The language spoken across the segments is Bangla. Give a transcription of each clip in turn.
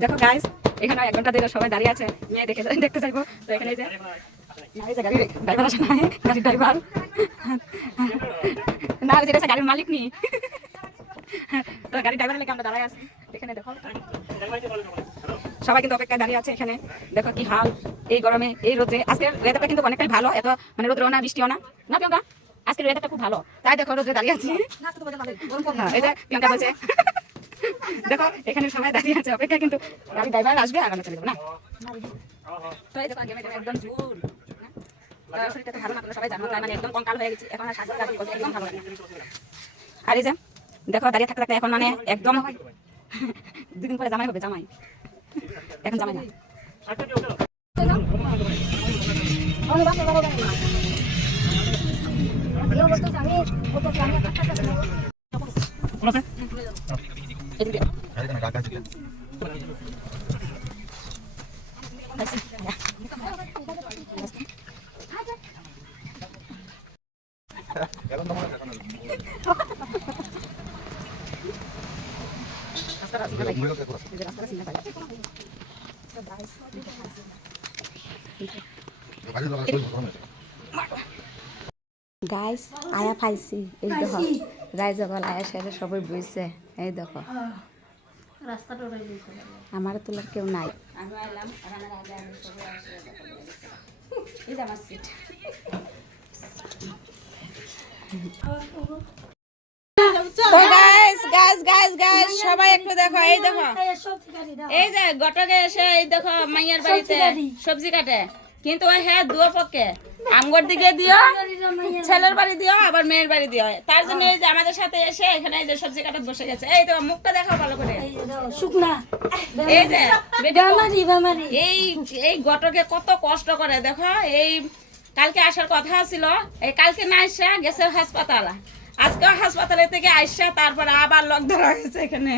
দেখো গাইস, এখানে 1 ঘন্টা ধরে সবাই দাঁড়িয়ে আছে, মেয়ে দেখতে যাইবো। তো এখানে এই যে গাড়ির ড্রাইভার আছে, না গাড়ির ড্রাইভার না, যেটা গাড়ির মালিক নি। তো গাড়ির ড্রাইভার লেগে আমরা দাঁড়ায় আছি। এখানে দেখো সবাই কিন্তু অপেক্ষায় দাঁড়িয়ে আছে। এখানে দেখো কি হাল, এই গরমে এই রোদে। আজকের ওয়েদারটা কিন্তু অনেকটাই ভালো, এত মানে রোদ্রও না বৃষ্টিও না, না প্রিয়ঙ্কা? আজকের ওয়েদারটা খুব ভালো, তাই দেখো রোদে দাঁড়িয়ে আছি। এই যে প্রিয়ঙ্কা বলছে দেখো এখানে সবাই দাঁড়িয়ে আছে অপেক্ষা, কিন্তু গাড়ির ড্রাইভার আসবে আর আমরা চলে যাবো না। তো এই দেখো একদম জোর শরীরটা তো ভালো না, সবাই জানো, তাই মানে একদম কঙ্কাল হয়ে গেছে। এখন আর সাজা কাজ করতে একদম ভালো লাগে। আর এই যে দেখো দাঁড়িয়ে থাকতে থাকতে এখন মানে একদম 2 দিন পরে জামাই হবে, জামাই এখন জামাই না। গাইস আয়া পাইছি, এই দেখো রাইজগল আয়া সাইডে সবাই বইছে, এই দেখো আমার তোলার কেউ নাই। আমি আইলাম এই যে আমার সিট। তো গাইস গাইস গাইস গাইস সবাই একটু দেখো, এই দেখো এই যে গটকে এসে এই দেখো মাইয়ার বাড়িতে সবজি কাটে, কিন্তু হ্যাঁ দুয়া পক্ষে আমগর দিকে দিও, ছেলের বাড়ি দিও, আবার মেয়ের বাড়ি দিও। তার জন্য এই যে আমাদের সাথে এসে এখানে এই যে সবজি কাটে বসে গেছে। এই তো মুখটা দেখাও ভালো করে, শুকনা এই যে এই এই গটকে কত কষ্ট করে দেখো। এই কালকে আসার কথা ছিল, এই কালকে না আসা গেছে হাসপাতাল, আজকে হাসপাতালে থেকে আসা তারপরে আবার লক ধরা হয়েছে এখানে।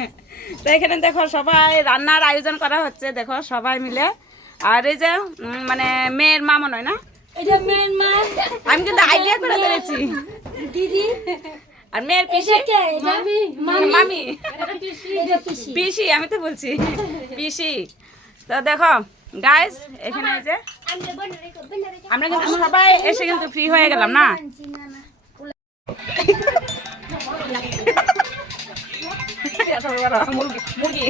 তো এখানে দেখো সবাই রান্নার আয়োজন করা হচ্ছে, দেখো সবাই মিলে। আর এই যে মানে মেয়ের মা মনে হয় না, এটা মেয়ের মা, আমি কিন্তু আইডিয়া করে দিয়েছি দিদি। আর মেয়ের পিসি মামি পিসি, আমি তো বলছি পিসি। তো দেখো গাইস এখানে যে আমরা কিন্তু সবাই এসে কিন্তু ফ্রি হয়ে গেলাম না। মুরগি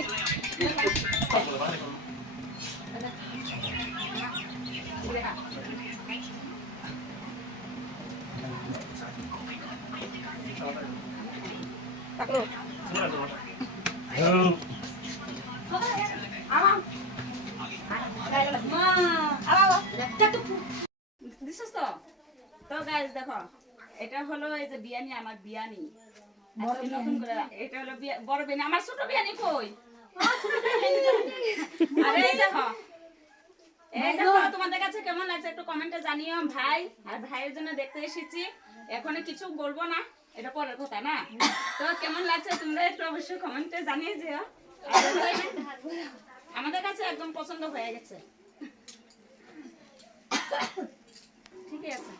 তো গাইস দেখো এটা হলো এই যে বিয়ানি, আমার বিয়ানি নতুন করে। এটা হলো বড় বিয়ানি, আমার ছোট বিয়ানি কই? আরে এই দেখো, এই দেখো তোমাদের কাছে কেমন লাগছে একটু কমেন্টে জানিও। ভাই আর ভাইয়ের জন্য দেখতে এসেছি, এখন কিছু বলবো না, এটা পরের কথা না। তো কেমন লাগছে তোমরা একটু অবশ্যই কমেন্টে জানিয়ে যেও। আমাদের কাছে একদম পছন্দ হয়ে গেছে। ঠিকই আছে।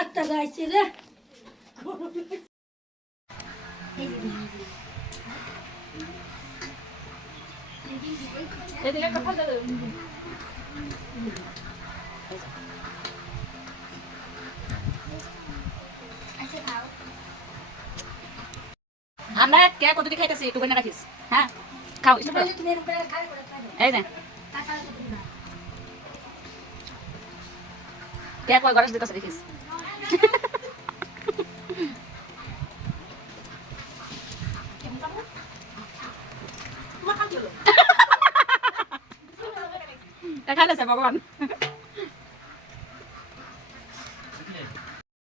আটটা গাইছে রে। এদিকে কথা দাও। আমরা কে কতটি খাইতেছি একটু বলে রাখিস। হ্যাঁ খাও, এই যে কে কয় গরস দিতেছে দেখিস। খাইলেছে ভগবান।